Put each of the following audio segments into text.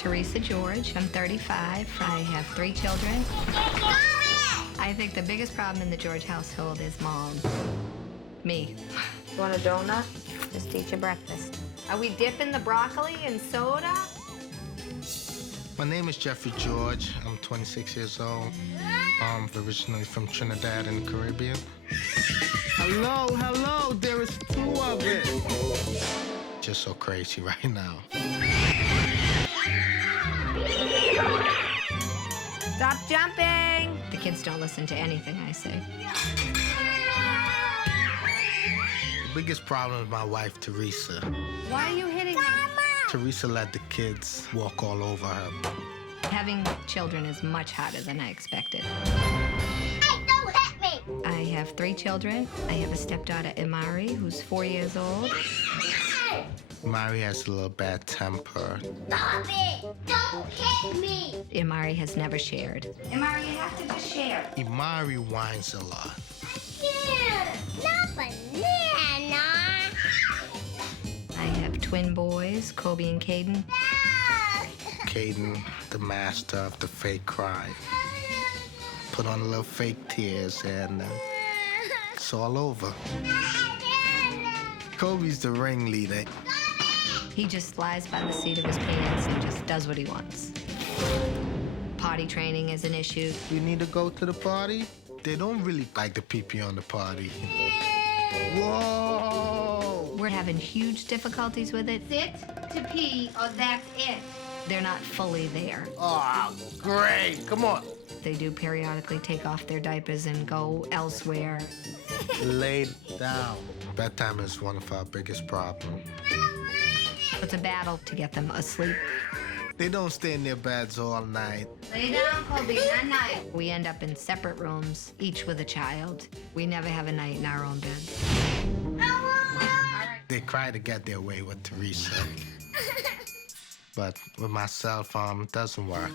Theresa George. I'm 35. I have 3 children. I think the biggest problem in the George household is Mom. Me. You want a donut? Just eat your breakfast. Are we dipping the broccoli in soda? My name is Jeffrey George. I'm 26 years old. I'm originally from Trinidad in the Caribbean. Hello, there is 2 of it. Just so crazy right now. Stop jumping! The kids don't listen to anything I say. The biggest problem is my wife, Theresa. Why are you hitting me? Theresa let the kids walk all over her. Having children is much harder than I expected. Hey, don't hit me! I have 3 children. I have a stepdaughter, Imari, who's 4 years old. Mari has a little bad temper. Stop it! Don't hit me! Imari has never shared. Imari, you have to just share. Imari whines a lot. Yeah, not banana! I have twin boys, Kobe and Caden. Caden, the master of the fake cry. Put on a little fake tears and it's all over. Kobe's the ringleader. He just flies by the seat of his pants and just does what he wants. Potty training is an issue. You need to go to the party? They don't really like the pee-pee on the party. Whoa! We're having huge difficulties with it. Sit to pee or that's it. They're not fully there. Oh, great. Come on. They do periodically take off their diapers and go elsewhere. Lay down. Bedtime is one of our biggest problems. It's a battle to get them asleep. They don't stay in their beds all night. Lay down, Kobe, not night. We end up in separate rooms, each with a child. We never have a night in our own bed. They try to get their way with Theresa. But with myself, it doesn't work.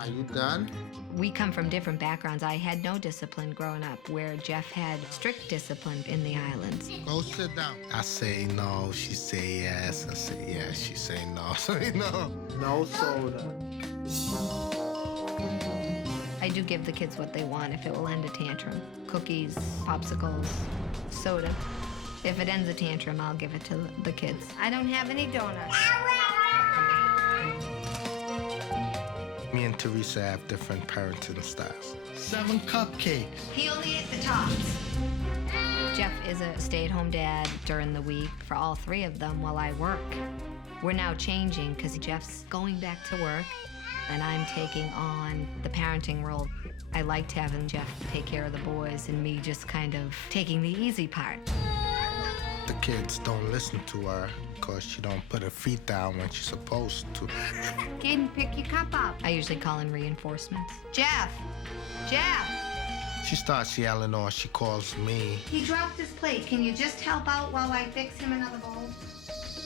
Are you done? We come from different backgrounds. I had no discipline growing up, where Jeff had strict discipline in the islands. Go sit down. I say no, she say yes. I say yes, she say no. Say no. No soda. I do give the kids what they want if it will end a tantrum. Cookies, popsicles, soda. If it ends a tantrum, I'll give it to the kids. I don't have any donuts. Me and Theresa have different parenting styles. 7 cupcakes. He only ate the tops. Jeff is a stay-at-home dad during the week for all 3 of them while I work. We're now changing because Jeff's going back to work and I'm taking on the parenting role. I liked having Jeff take care of the boys and me just kind of taking the easy part. The kids don't listen to her because she don't put her feet down when she's supposed to. Caden, pick your cup up. I usually call in reinforcements. Jeff! Jeff! She starts yelling or she calls me. He dropped his plate. Can you just help out while I fix him another bowl?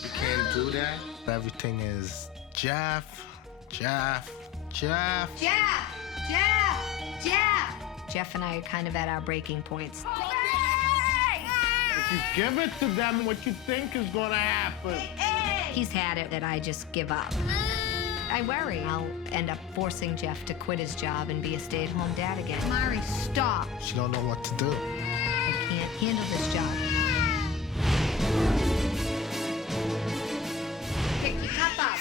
You can't do that. Everything is Jeff, Jeff, Jeff. Jeff! Jeff! Jeff! Jeff and I are kind of at our breaking points. If you give it to them, what you think is gonna happen? He's had it that I just give up. I worry I'll end up forcing Jeff to quit his job and be a stay-at-home dad again. Mari, stop. She don't know what to do. I can't handle this job. Pick your cup up.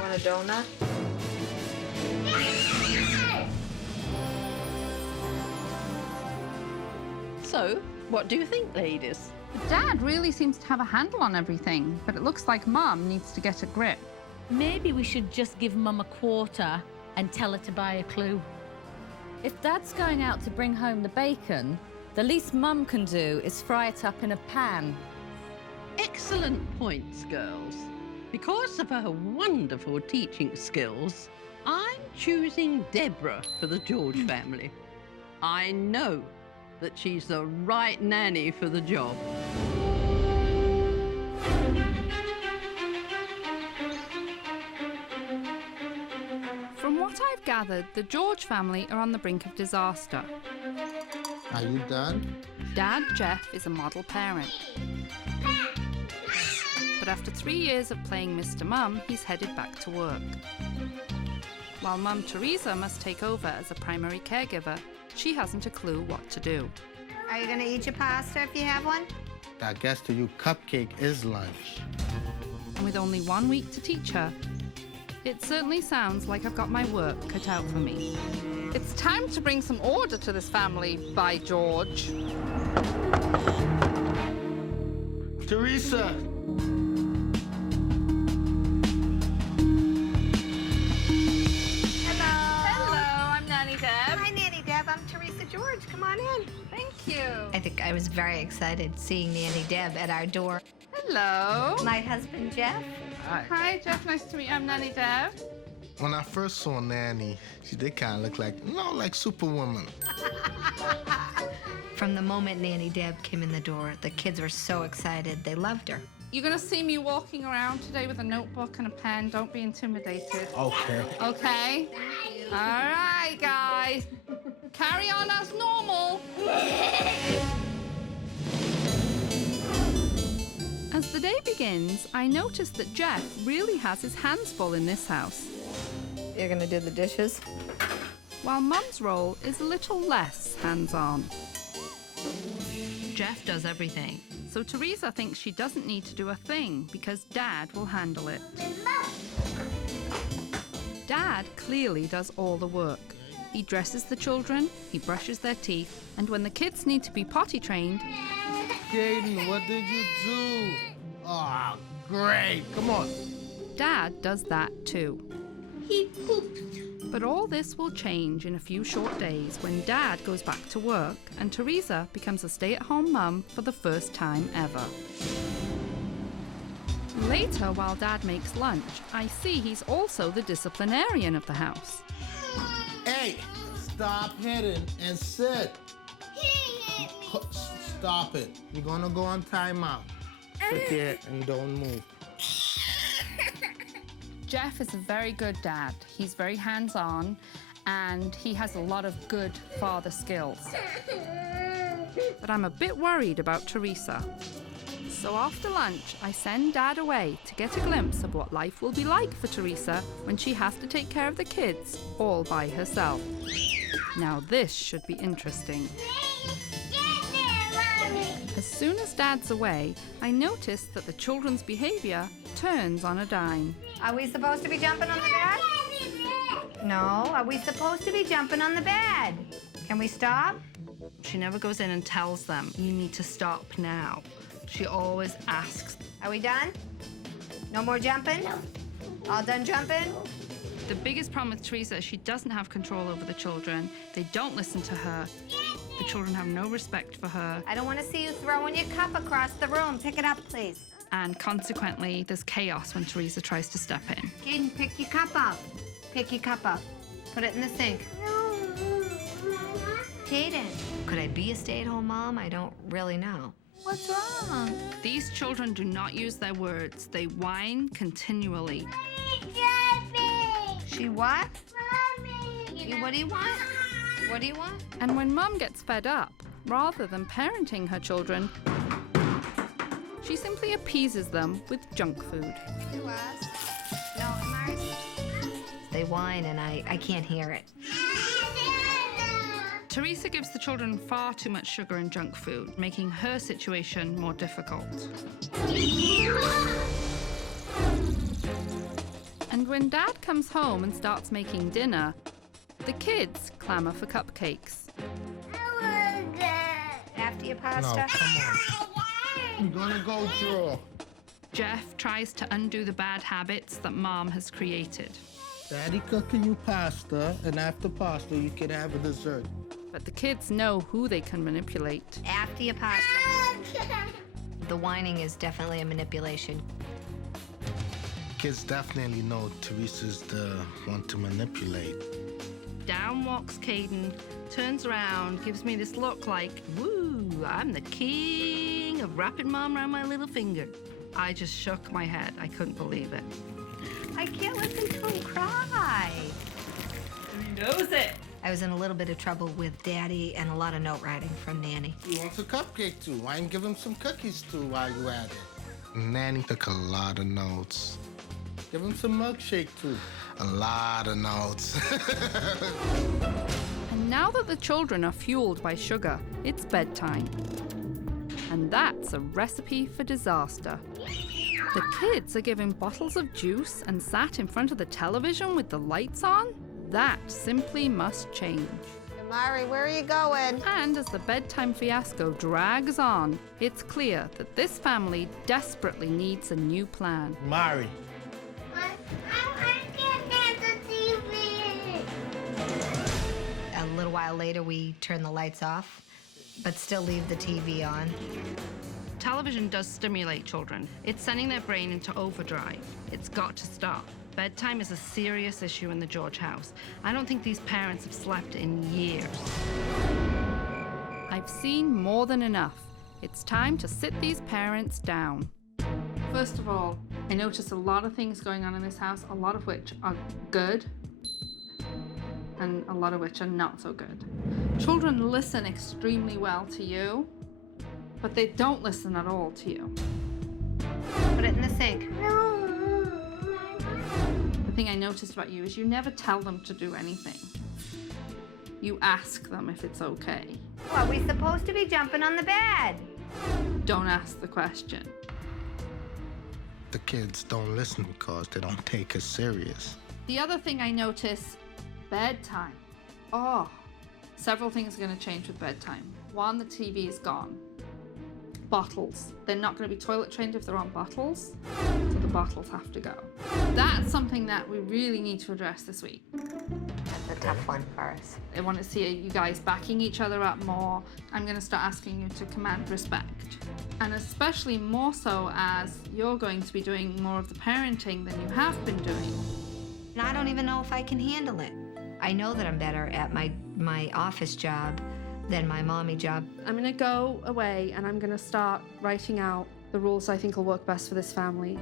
Want a donut? So, what do you think, ladies? Dad really seems to have a handle on everything, but it looks like Mum needs to get a grip. Maybe we should just give Mum a quarter and tell her to buy a clue. If Dad's going out to bring home the bacon, the least Mum can do is fry it up in a pan. Excellent points, girls. Because of her wonderful teaching skills, I'm choosing Deborah for the George family. I know that she's the right nanny for the job. From what I've gathered, the George family are on the brink of disaster. Are you done? Dad, Jeff, is a model parent. after 3 years of playing Mr. Mum, he's headed back to work. While Mum Theresa must take over as a primary caregiver, she hasn't a clue what to do. Are you gonna eat your pasta if you have one? I guess to you, cupcake is lunch. And with only 1 week to teach her, it certainly sounds like I've got my work cut out for me. It's time to bring some order to this family, by George. Theresa! Hello, I'm Nanny Deb. Hi, Nanny Deb. I'm Theresa George. Come on in. Thank you. I think I was very excited seeing Nanny Deb at our door. Hello. My husband, Jeff. Hi, Jeff. Nice to meet you. I'm Nanny Deb. When I first saw Nanny, she did kind of look like Superwoman. From the moment Nanny Deb came in the door, the kids were so excited. They loved her. You're going to see me walking around today with a notebook and a pen. Don't be intimidated. Okay. Okay? All right, guys. Carry on as normal. As the day begins, I notice that Jeff really has his hands full in this house, You're gonna do the dishes? while Mum's role is a little less hands-on. Jeff does everything, so Theresa thinks she doesn't need to do a thing because Dad will handle it. Dad clearly does all the work. He dresses the children, he brushes their teeth, and when the kids need to be potty trained, Caden, what did you do? Oh, great. Come on. Dad does that too. He pooped. But all this will change in a few short days when Dad goes back to work and Theresa becomes a stay-at-home mum for the first time ever. Later, while Dad makes lunch, I see he's also the disciplinarian of the house. Hey, stop hitting and sit. Stop it. You're gonna go on timeout. Sit there and don't move. Jeff is a very good dad. He's very hands-on and he has a lot of good father skills. But I'm a bit worried about Theresa. So after lunch, I send Dad away to get a glimpse of what life will be like for Theresa when she has to take care of the kids all by herself. Now this should be interesting. As soon as Dad's away, I notice that the children's behavior turns on a dime. Are we supposed to be jumping on the bed? No. Are we supposed to be jumping on the bed? Can we stop? She never goes in and tells them, you need to stop now. She always asks. Are we done? No more jumping? All done jumping? The biggest problem with Theresa is she doesn't have control over the children. They don't listen to her. The children have no respect for her. I don't want to see you throwing your cup across the room. Pick it up, please. And consequently, there's chaos when Theresa tries to step in. Caden, pick your cup up. Pick your cup up. Put it in the sink. Caden. Could I be a stay-at-home mom? I don't really know. What's wrong? These children do not use their words. They whine continually. She what? What do you want? What do you want? And when Mum gets fed up, rather than parenting her children, she simply appeases them with junk food. It was. No, Mars. They whine and I can't hear it. Theresa gives the children far too much sugar and junk food, making her situation more difficult. And when Dad comes home and starts making dinner, the kids clamour for cupcakes. After your No, pasta? come on. You're gonna go through. Jeff tries to undo the bad habits that Mom has created. Daddy cooking you pasta, and after pasta, you can have a dessert. But the kids know who they can manipulate. After your pasta. The whining is definitely a manipulation. Kids definitely know Theresa's the one to manipulate. Down walks Caden, turns around, gives me this look like, woo, I'm the king of wrapping Mom around my little finger. I just shook my head. I couldn't believe it. I can't listen to him cry. He knows it. I was in a little bit of trouble with Daddy and a lot of note writing from Nanny. He wants a cupcake too. Why didn't give him some cookies too while you at it? Nanny took a lot of notes. Give him some milkshake, too. A lot of notes. And now that the children are fueled by sugar, it's bedtime. And that's a recipe for disaster. The kids are given bottles of juice and sat in front of the television with the lights on? That simply must change. Mari, where are you going? And as the bedtime fiasco drags on, it's clear that this family desperately needs a new plan. Mari. I can't have the TV. A little while later, we turn the lights off, but still leave the TV on. Television does stimulate children. It's sending their brain into overdrive. It's got to stop. Bedtime is a serious issue in the George house. I don't think these parents have slept in years. I've seen more than enough. It's time to sit these parents down. First of all, I noticed a lot of things going on in this house, a lot of which are good, and a lot of which are not so good. Children listen extremely well to you, but they don't listen at all to you. Put it in the sink. The thing I noticed about you is you never tell them to do anything. You ask them if it's okay. Well, we're supposed to be jumping on the bed. Don't ask the question. The kids don't listen because they don't take us serious. The other thing I notice, bedtime. Oh, several things are going to change with bedtime. One, the TV is gone. Bottles. They're not going to be toilet trained if they're on bottles, so the bottles have to go. That's something that we really need to address this week. That's a tough one for us. I want to see you guys backing each other up more. I'm going to start asking you to command respect. And especially more so as you're going to be doing more of the parenting than you have been doing. And I don't even know if I can handle it. I know that I'm better at my office job than my mommy job. I'm going to go away and I'm going to start writing out the rules I think will work best for this family.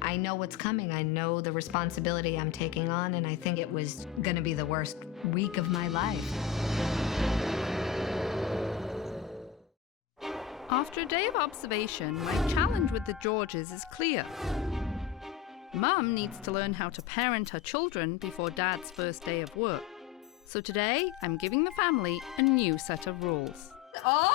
I know what's coming. I know the responsibility I'm taking on, and I think it was going to be the worst week of my life. After a day of observation, my challenge with the Georges is clear. Mum needs to learn how to parent her children before Dad's first day of work. So today, I'm giving the family a new set of rules. Oh,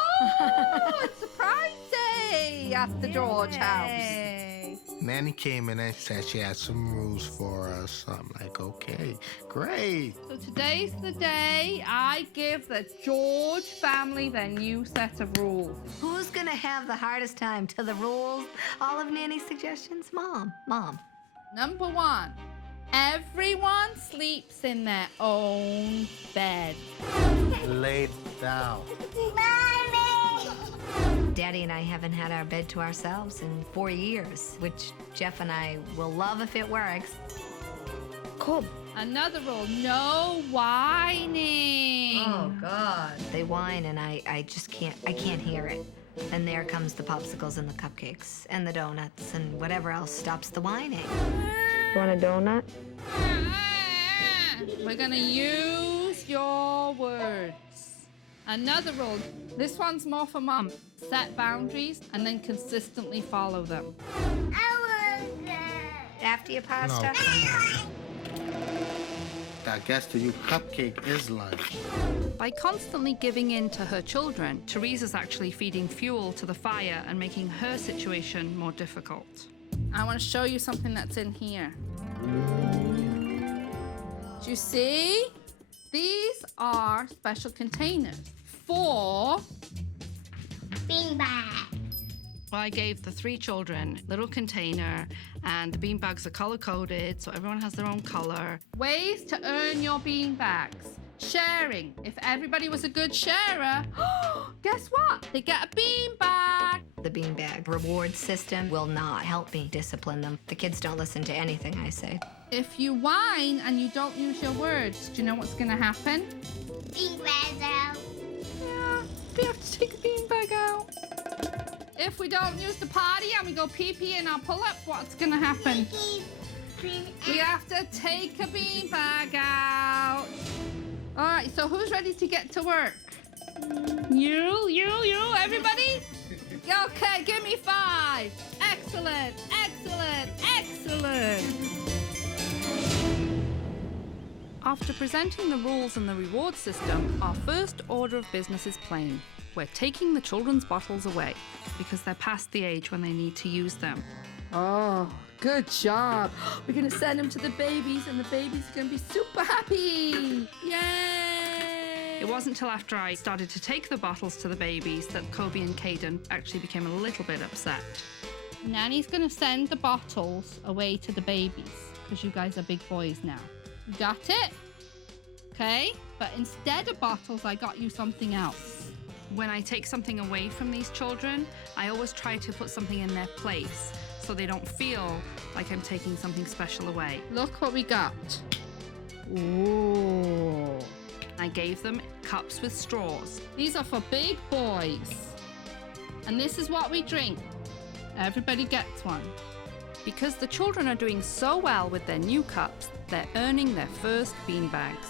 it's surprise day at the George house. Nanny came in and said she had some rules for us. I'm like, okay, great. So today's the day I give the George family their new set of rules. Who's going to have the hardest time to the rules? All of Nanny's suggestions? Mom. Number 1, everyone sleeps in their own bed. Lay down. Daddy and I haven't had our bed to ourselves in 4 years, which Jeff and I will love if it works. Cool. Another rule, no whining. Oh, God. They whine, and I just can't hear it. And there comes the popsicles and the cupcakes and the donuts and whatever else stops the whining. You want a donut? We're gonna use your words. Another rule, this one's more for Mum. Set boundaries and then consistently follow them. I want that. After your pasta? I guess to you, cupcake is lunch. By constantly giving in to her children, Theresa's actually feeding fuel to the fire and making her situation more difficult. I want to show you something that's in here. Do you see? These are special containers for... Beanbag. Well, I gave the 3 children a little container, and the beanbags are color-coded, so everyone has their own color. Ways to earn your beanbags. Sharing. If everybody was a good sharer, guess what? They get a beanbag. The beanbag reward system will not help me discipline them. The kids don't listen to anything I say. If you whine and you don't use your words, do you know what's going to happen? Beanbag out. Yeah, we have to take a beanbag out. If we don't use the potty and we go pee-pee in our pull-up, what's going to happen? We have to take a beanbag out. All right, so who's ready to get to work? You, everybody? Okay, give me 5. Excellent. Excellent, excellent, excellent. After presenting the rules and the reward system, our first order of business is plain. We're taking the children's bottles away because they're past the age when they need to use them. Oh, good job. We're going to send them to the babies, and the babies are going to be super happy. Yay! It wasn't till after I started to take the bottles to the babies that Kobe and Caden actually became a little bit upset. Nanny's going to send the bottles away to the babies because you guys are big boys now. You got it? Okay, but instead of bottles, I got you something else. When I take something away from these children, I always try to put something in their place so they don't feel like I'm taking something special away. Look what we got. Ooh. I gave them cups with straws. These are for big boys. And this is what we drink. Everybody gets one. Because the children are doing so well with their new cups, they're earning their first beanbags.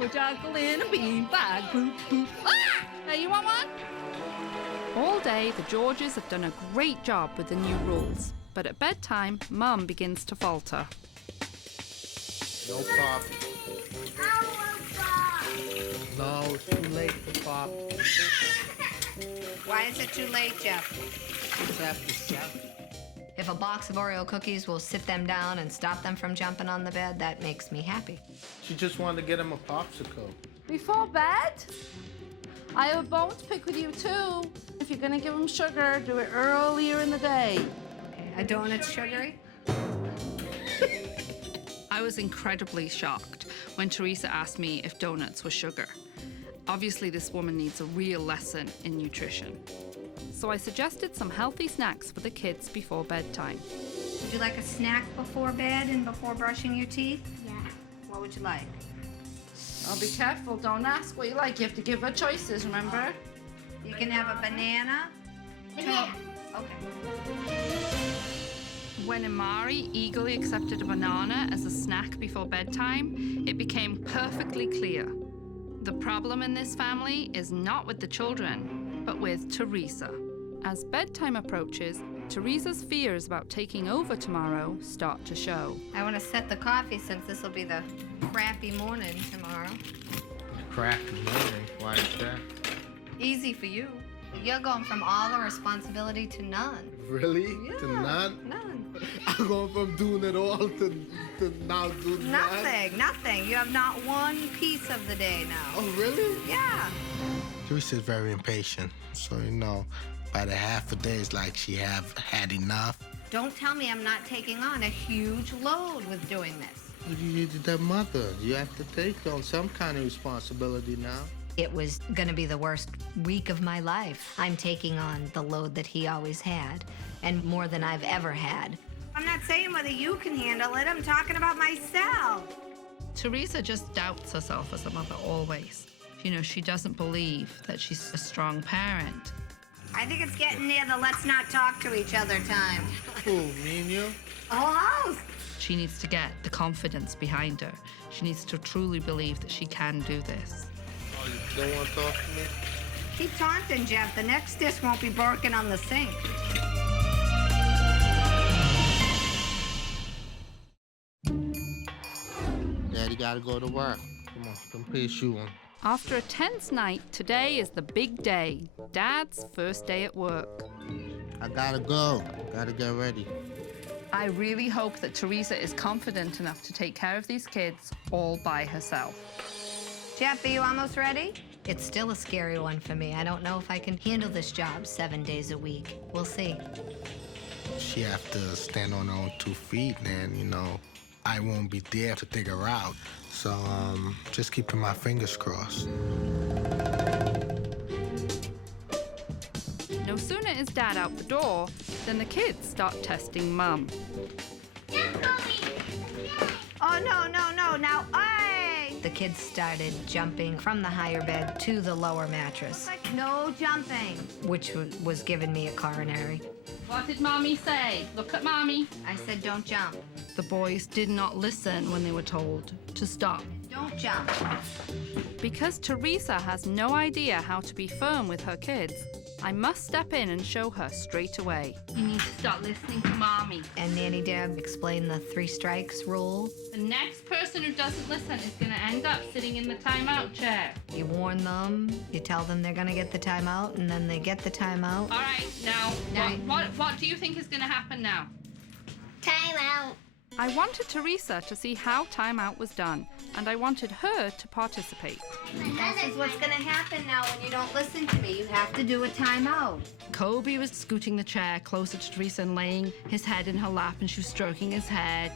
We're juggling a beanbag. Ah! Hey, you want one? All day, the Georges have done a great job with the new rules. But at bedtime, Mum begins to falter. No pop. I want pop. No, it's too late for pop. Why is it too late, Jeff? It's after 7. If a box of Oreo cookies will sit them down and stop them from jumping on the bed, that makes me happy. She just wanted to get him a popsicle. Before bed, I have a bone to pick with you, too. If you're going to give them sugar, do it earlier in the day. Okay, a donut's sugary? I was incredibly shocked when Theresa asked me if donuts were sugar. Obviously, this woman needs a real lesson in nutrition. So I suggested some healthy snacks for the kids before bedtime. Would you like a snack before bed and before brushing your teeth? Yeah. What would you like? Oh, be careful. Don't ask what you like. You have to give her choices, remember? You can have a banana. Banana. Okay. When Amari eagerly accepted a banana as a snack before bedtime, it became perfectly clear. The problem in this family is not with the children, but with Theresa. As bedtime approaches, Theresa's fears about taking over tomorrow start to show. I want to set the coffee since this will be the crappy morning tomorrow. Crappy morning. Why is that? Easy for you. You're going from all the responsibility to none. Really? Yeah, To none? None. I'm going from doing it all to now doing none? Nothing. You have not one piece of the day now. Oh, really? Yeah. Teresa's very impatient. So, by the half a day, it's like she have had enough. Don't tell me I'm not taking on a huge load with doing this. You're the mother. You have to take on some kind of responsibility now. It was gonna be the worst week of my life. I'm taking on the load that he always had, and more than I've ever had. I'm not saying whether you can handle it, I'm talking about myself. Theresa just doubts herself as a mother always. She doesn't believe that she's a strong parent. I think it's getting near the let's not talk to each other time. Who, me and you? The whole house. She needs to get the confidence behind her. She needs to truly believe that she can do this. Oh, you don't want to talk to me? Keep taunting, Jeff. The next dish won't be broken on the sink. Daddy gotta go to work. Come on, come put your shoe on. After a tense night, today is the big day. Dad's first day at work. I gotta go. Gotta get ready. I really hope that Theresa is confident enough to take care of these kids all by herself. Jeff, are you almost ready? It's still a scary one for me. I don't know if I can handle this job 7 days a week. We'll see. She have to stand on her own 2 feet, and, I won't be there to dig her out. So, just keeping my fingers crossed. No sooner is Dad out the door than the kids start testing Mum. Oh, no. Now, The kids started jumping from the higher bed to the lower mattress. No jumping. Which was giving me a coronary. What did Mommy say? Look at Mommy. I said, don't jump. The boys did not listen when they were told to stop. Don't jump. Because Theresa has no idea how to be firm with her kids, I must step in and show her straight away. You need to start listening to Mommy. And Nanny Deb explained the 3 strikes rule. The next person who doesn't listen is going to end up sitting in the timeout chair. You warn them, you tell them they're gonna get the timeout, and then they get the timeout. All right, now, what do you think is going to happen now? Time out. I wanted Theresa to see how timeout was done, and I wanted her to participate. This is what's gonna happen now when you don't listen to me. You have to do a timeout. Kobe was scooting the chair closer to Theresa and laying his head in her lap, and she was stroking his head.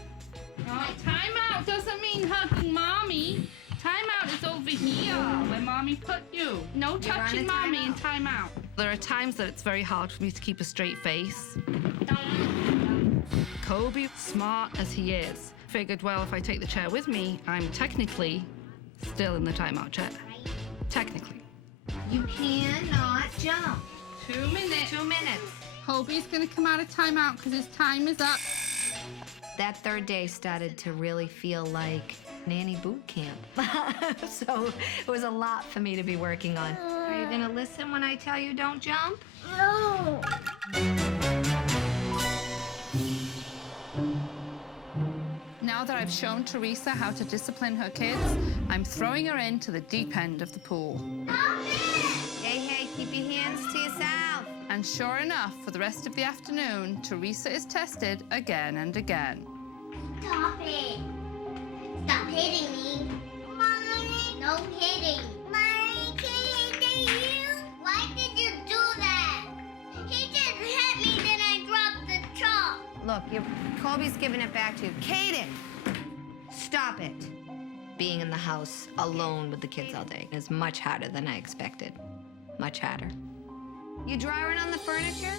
Oh, timeout doesn't mean hugging Mommy. Timeout is over here, where Mommy put you. No touching Mommy in timeout. There are times that it's very hard for me to keep a straight face. Kobe, smart as he is, figured, well, if I take the chair with me, I'm technically still in the timeout chair. Technically. You cannot jump. 2 minutes. 2 minutes. Kobe's going to come out of timeout because his time is up. That 3rd day started to really feel like nanny boot camp. So it was a lot for me to be working on. Are you gonna listen when I tell you don't jump? No. Now that I've shown Theresa how to discipline her kids, I'm throwing her into the deep end of the pool. Hey, keep your hands to yourself. And sure enough, for the rest of the afternoon, Theresa is tested again and again. Stop it. Stop hitting me. Mommy. No hitting. Mommy, can he hit you? Why did you do that? He just hit me, then I dropped the chalk. Look, Colby's giving it back to you. Kaden, stop it. Being in the house alone with the kids all day is much harder than I expected. Much harder. You drawing on the furniture?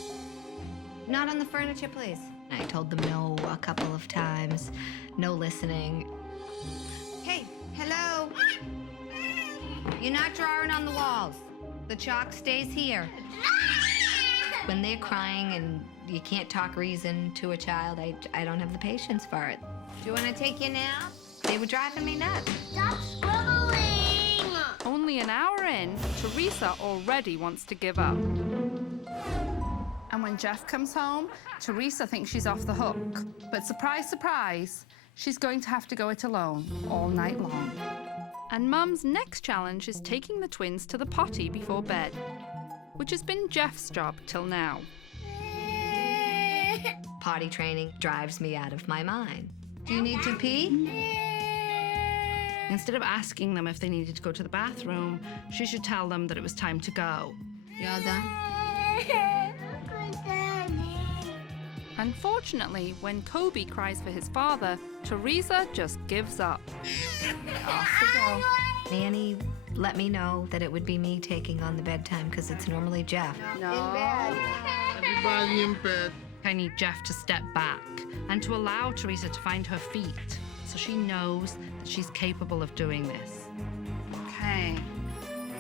Not on the furniture, please. I told them no a couple of times. No listening. Hey, hello. You're not drawing on the walls. The chalk stays here. When they're crying and you can't talk reason to a child, I don't have the patience for it. Do you want to take your nap? They were driving me nuts. Stop scribbling. Only an hour in, Theresa already wants to give up. And when Jeff comes home, Theresa thinks she's off the hook. But surprise, surprise, she's going to have to go it alone all night long. And Mum's next challenge is taking the twins to the potty before bed, which has been Jeff's job till now. Potty training drives me out of my mind. Do you need to pee? Instead of asking them if they needed to go to the bathroom, she should tell them that it was time to go. You all done? Unfortunately, when Kobe cries for his father, Theresa just gives up. Off we go. Nanny let me know that it would be me taking on the bedtime because it's normally Jeff. Everybody in bed. I need Jeff to step back and to allow Theresa to find her feet so she knows that she's capable of doing this. Okay,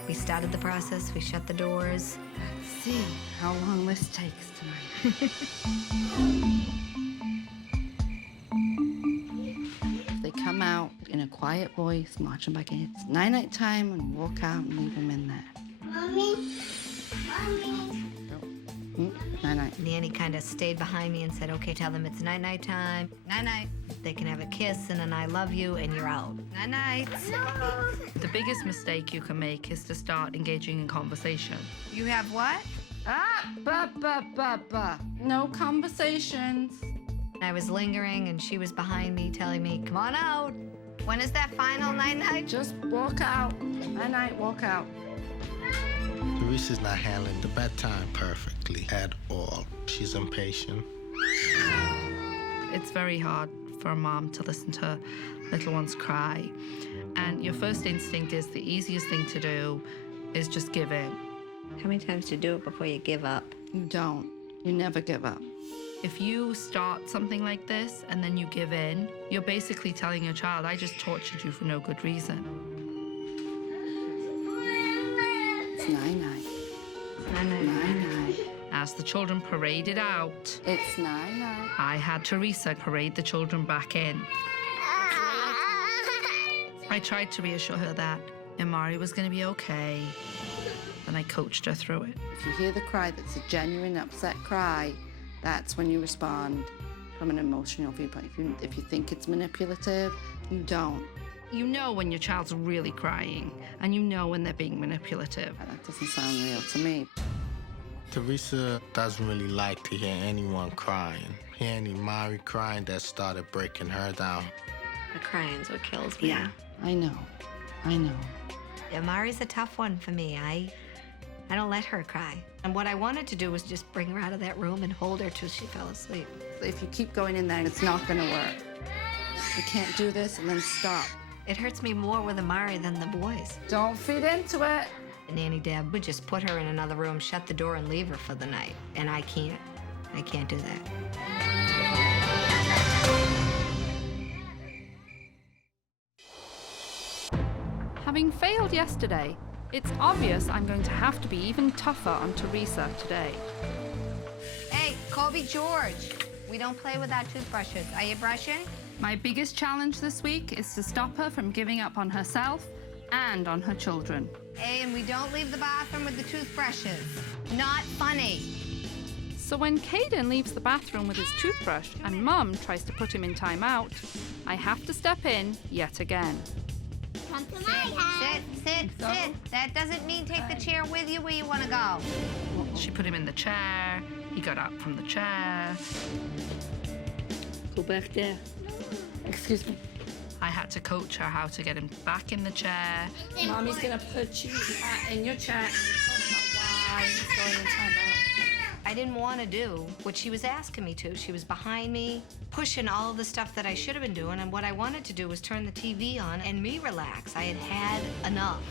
We started the process, we shut the doors. let's see how long this takes tonight. They come out in a quiet voice, marching back in. It's night-night time, and walk out and leave them in there. Mommy. Night-night. Nanny kind of stayed behind me and said, okay, tell them it's night-night time. Night-night. They can have a kiss and an I love you and you're out. Night-night. The biggest mistake you can make is to start engaging in conversation. You have what? No conversations. I was lingering and she was behind me telling me, come on out. When is that final night-night? Just walk out. Night-night, walk out. Theresa's not handling the bedtime perfectly at all. She's impatient. It's very hard for a mom to listen to little ones cry. And your first instinct is the easiest thing to do is just give in. How many times do you do it before you give up? You don't. You never give up. If you start something like this and then you give in, you're basically telling your child, I just tortured you for no good reason. It's night-night. Night-night. As the children paraded out, It's night-night. I had Theresa parade the children back in. I tried to reassure her that Imari was going to be okay. Then I coached her through it. If you hear the cry that's a genuine upset cry, that's when you respond from an emotional viewpoint. If you think it's manipulative, you don't. You know when your child's really crying, and you know when they're being manipulative. That doesn't sound real to me. Teresa doesn't really like to hear anyone crying. Hearing Mari crying, that started breaking her down. The crying's what kills me. Yeah, I know. Yeah, Mari's a tough one for me. I don't let her cry. And what I wanted to do was just bring her out of that room and hold her till she fell asleep. If you keep going in there, it's not gonna work. You can't do this and then stop. It hurts me more with Amari than the boys. Don't feed into it. Nanny Deb would just put her in another room, shut the door, and leave her for the night. And I can't do that. Having failed yesterday, it's obvious I'm going to have to be even tougher on Theresa today. Hey, Colby George, we don't play without toothbrushes. Are you brushing? My biggest challenge this week is to stop her from giving up on herself and on her children. Hey, and we don't leave the bathroom with the toothbrushes. Not funny. So when Caden leaves the bathroom with his toothbrush and Mum tries to put him in timeout, I have to step in yet again. Come to my house. Sit. That doesn't mean take the chair with you where you want to go. She put him in the chair, he got up from the chair. Go back there. Excuse me. I had to coach her how to get him back in the chair. Mommy's gonna put you in your chair. I don't know why he's going in timeout. I didn't want to do what she was asking me to. She was behind me, pushing all of the stuff that I should have been doing, and what I wanted to do was turn the TV on and me relax. I had had enough.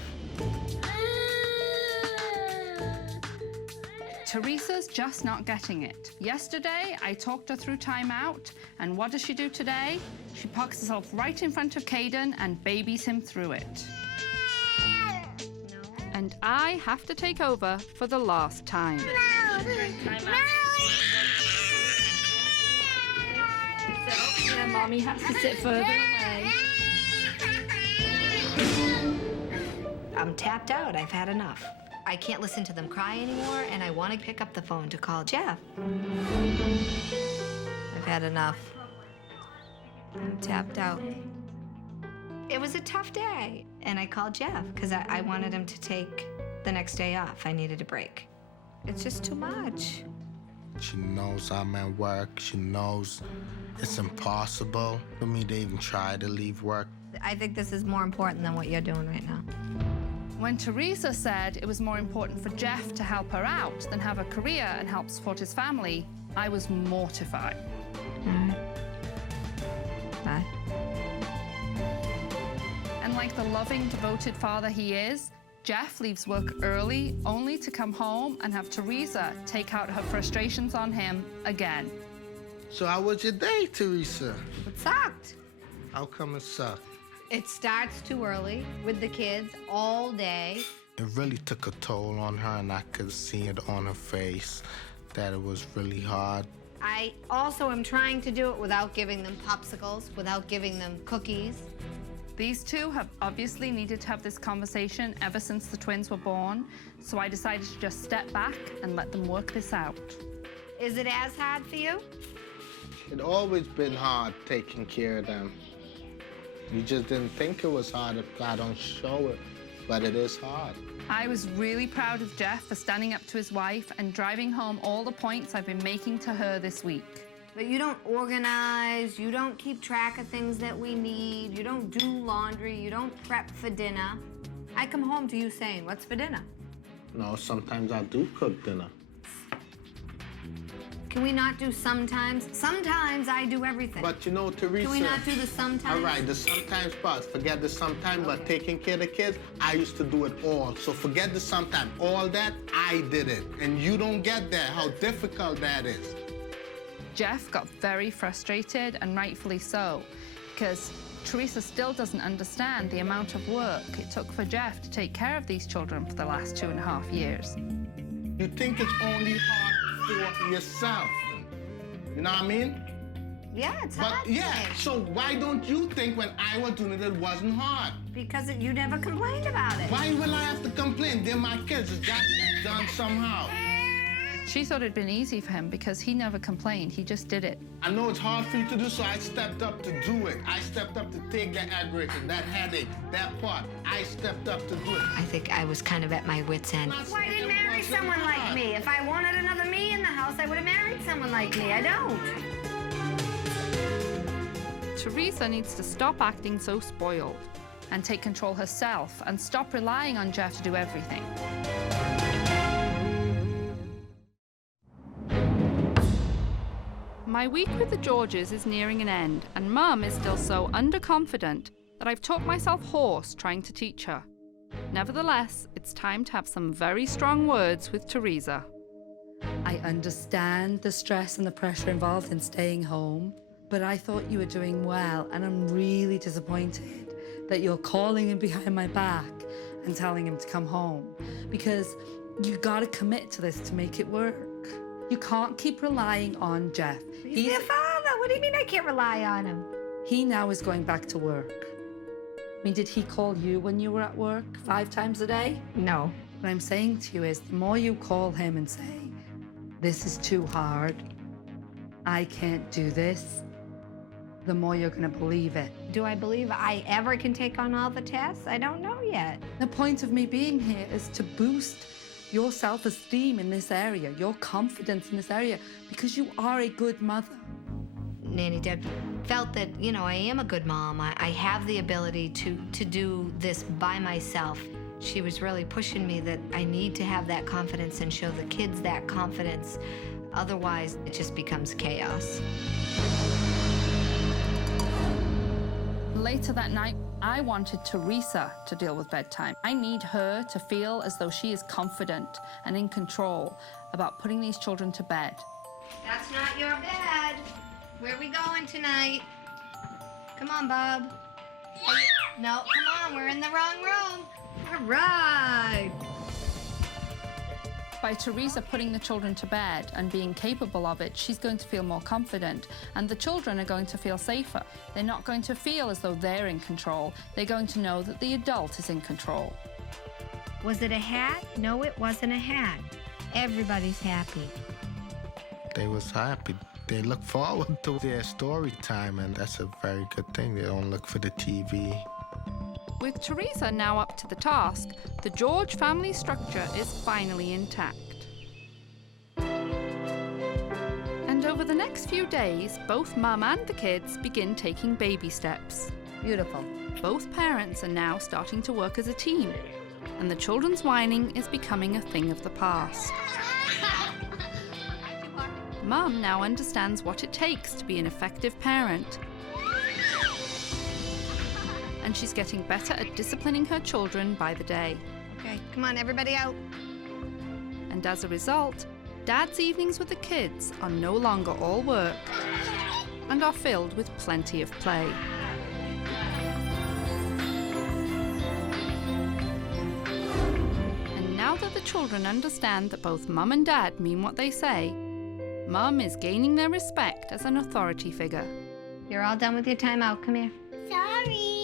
Teresa's just not getting it. Yesterday, I talked her through timeout, and what does she do today? She parks herself right in front of Caden and babies him through it. And I have to take over for the last time. Yeah, Mommy has to sit further away. I'm tapped out. I've had enough. I can't listen to them cry anymore, and I want to pick up the phone to call Jeff. I've had enough. I'm tapped out. It was a tough day, and I called Jeff because I wanted him to take the next day off. I needed a break. It's just too much. She knows I'm at work. She knows it's impossible for me to even try to leave work. I think this is more important than what you're doing right now. When Theresa said it was more important for Jeff to help her out than have a career and help support his family, I was mortified. Bye. And like the loving, devoted father he is, Jeff leaves work early only to come home and have Theresa take out her frustrations on him again. So how was your day, Teresa? It sucked. How come it sucked? It starts too early with the kids all day. It really took a toll on her, and I could see it on her face that it was really hard. I also am trying to do it without giving them popsicles, without giving them cookies. These two have obviously needed to have this conversation ever since the twins were born, so I decided to just step back and let them work this out. Is it as hard for you? It's always been hard taking care of them. You just didn't think it was hard if I don't show it, but it is hard. I was really proud of Jeff for standing up to his wife and driving home all the points I've been making to her this week. But you don't organize, you don't keep track of things that we need, you don't do laundry, you don't prep for dinner. I come home to you saying, what's for dinner? No, sometimes I do cook dinner. Can we not do sometimes? Sometimes I do everything. But you know, Teresa... Can we not do the sometimes? All right, the sometimes part. Forget the sometimes, but taking care of the kids, I used to do it all. So forget the sometimes. All that, I did it. And you don't get that, how difficult that is. Jeff got very frustrated, and rightfully so, because Theresa still doesn't understand the amount of work it took for Jeff to take care of these children for the last 2.5 years. You think it's only hard for yourself. You know what I mean? Yeah, it's hard. But yeah, so why don't you think when I was doing it wasn't hard? Because you never complained about it. Why will I have to complain? They're my kids. It's that done somehow. She thought it'd been easy for him because he never complained. He just did it. I know it's hard for you to do, so I stepped up to do it. I stepped up to take that aggravation, that headache, that part. I stepped up to do it. I think I was kind of at my wit's end. Well, I didn't marry someone like me. If I wanted another me in the house, I would have married someone like me. I don't. Theresa needs to stop acting so spoiled and take control herself and stop relying on Jeff to do everything. My week with the Georges is nearing an end, and Mum is still so underconfident that I've talked myself hoarse trying to teach her. Nevertheless, it's time to have some very strong words with Theresa. I understand the stress and the pressure involved in staying home, but I thought you were doing well, and I'm really disappointed that you're calling him behind my back and telling him to come home, because you gotta commit to this to make it work. You can't keep relying on Jeff. He's your father. What do you mean I can't rely on him? He now is going back to work. I mean, did he call you when you were at work 5 times a day? No. What I'm saying to you is, the more you call him and say, this is too hard, I can't do this, the more you're gonna believe it. Do I believe I ever can take on all the tasks? I don't know yet. The point of me being here is to boost your self-esteem in this area, your confidence in this area, because you are a good mother. Nanny Deb felt that, you know, I am a good mom. I have the ability to do this by myself. She was really pushing me that I need to have that confidence and show the kids that confidence. Otherwise, it just becomes chaos. Later that night, I wanted Theresa to deal with bedtime. I need her to feel as though she is confident and in control about putting these children to bed. That's not your bed. Where are we going tonight? Come on, Bob. No, come on, we're in the wrong room. All right. By Theresa putting the children to bed and being capable of it, she's going to feel more confident, and the children are going to feel safer. They're not going to feel as though they're in control. They're going to know that the adult is in control. Was it a hat? No, it wasn't a hat. Everybody's happy. They was happy. They look forward to their story time, and that's a very good thing. They don't look for the TV. With Theresa now up to the task, the George family structure is finally intact. And over the next few days, both Mum and the kids begin taking baby steps. Beautiful. Both parents are now starting to work as a team, and the children's whining is becoming a thing of the past. Mum now understands what it takes to be an effective parent, and she's getting better at disciplining her children by the day. Okay, come on, everybody out. And as a result, Dad's evenings with the kids are no longer all work and are filled with plenty of play. And now that the children understand that both Mum and Dad mean what they say, Mum is gaining their respect as an authority figure. You're all done with your time out. Come here. Sorry.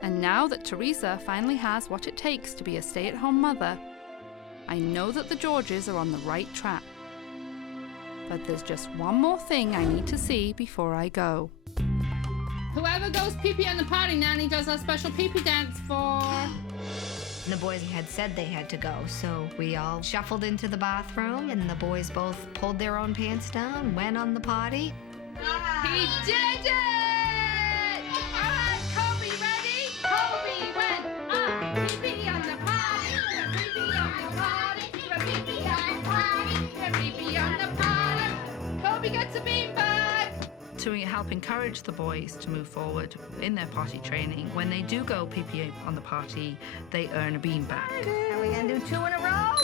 And now that Theresa finally has what it takes to be a stay-at-home mother, I know that the Georges are on the right track. But there's just one more thing I need to see before I go. Whoever goes pee-pee on the potty, Nanny does a special pee-pee dance for. The boys had said they had to go, so we all shuffled into the bathroom, and the boys both pulled their own pants down, went on the potty. He did it! All right, Kobe, ready? Kobe went pee-pee on the potty, pee-pee on the potty, pee-pee on the potty, pee-pee on the potty. Kobe gets a beanbag. To help encourage the boys to move forward in their potty training, when they do go pee-pee on the potty, they earn a beanbag. Are we gonna do 2 in a row?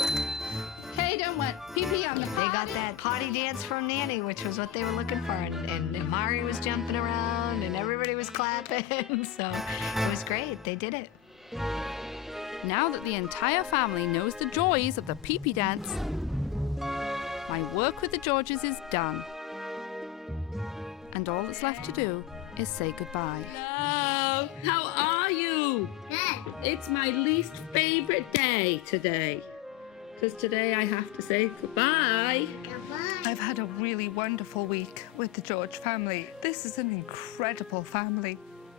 Hayden went pee-pee on the potty. They got that potty dance from Nanny, which was what they were looking for, and Mari was jumping around, and everybody was clapping, so it was great. They did it. Now that the entire family knows the joys of the pee-pee dance, my work with the Georges is done. And all that's left to do is say goodbye. Hello, how are you? Good. It's my least favorite day today. Because today I have to say goodbye. Goodbye. I've had a really wonderful week with the George family. This is an incredible family.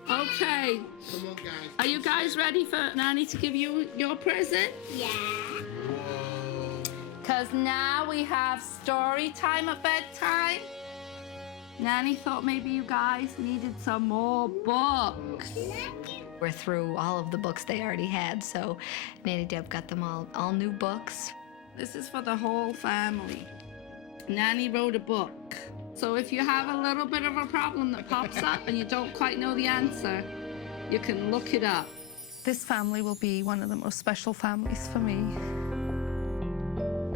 Okay. Come on, guys. Are you guys ready for Nanny to give you your present? Yeah. Whoa. Because now we have story time at bedtime. Nanny thought maybe you guys needed some more books. We're through all of the books they already had, so Nanny Deb got them all new books. This is for the whole family. Nanny wrote a book. So if you have a little bit of a problem that pops up and you don't quite know the answer, you can look it up. This family will be one of the most special families for me.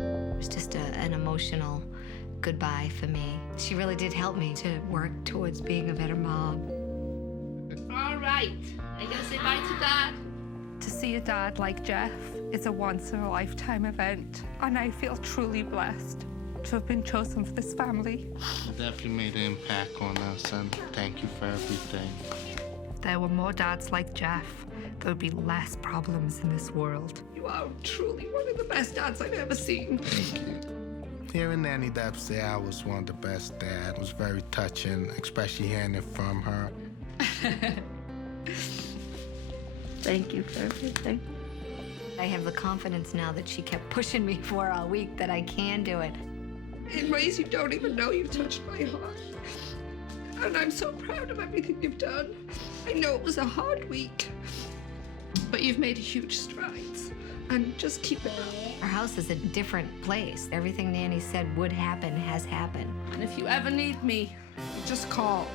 It was just an emotional goodbye for me. She really did help me to work towards being a better mom. All right. Are you going to say bye to Dad? To see a dad like Jeff is a once-in-a-lifetime event, and I feel truly blessed to have been chosen for this family. You definitely made an impact on us, and thank you for everything. If there were more dads like Jeff, there would be less problems in this world. You are truly one of the best dads I've ever seen. Thank you. Hearing Nanny Deb say I was one of the best dads was very touching, especially hearing it from her. Thank you for everything. I have the confidence now that she kept pushing me for all week that I can do it. In ways you don't even know, you touched my heart. And I'm so proud of everything you've done. I know it was a hard week, but you've made huge strides. And just keep it up. Our house is a different place. Everything Nanny said would happen has happened. And if you ever need me, just call.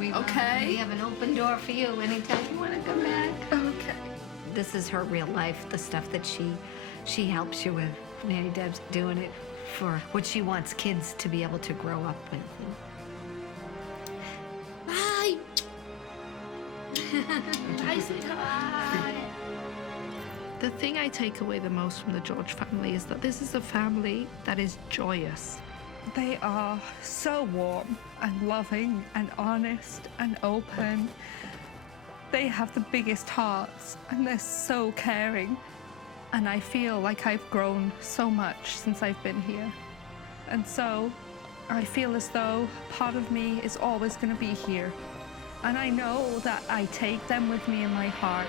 Okay. We have an open door for you anytime you want to come back. Okay. This is her real life, the stuff that she helps you with. Nanny Deb's doing it for what she wants kids to be able to grow up with. Bye. Bye, sweetheart. The thing I take away the most from the George family is that this is a family that is joyous. They are so warm and loving and honest and open. They have the biggest hearts and they're so caring. And I feel like I've grown so much since I've been here. And so I feel as though part of me is always going to be here. And I know that I take them with me in my heart.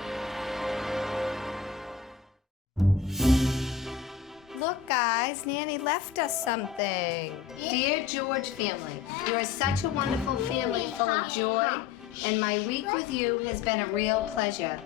Look, guys, Nanny left us something. Dear George family, you are such a wonderful family full of joy, and my week with you has been a real pleasure.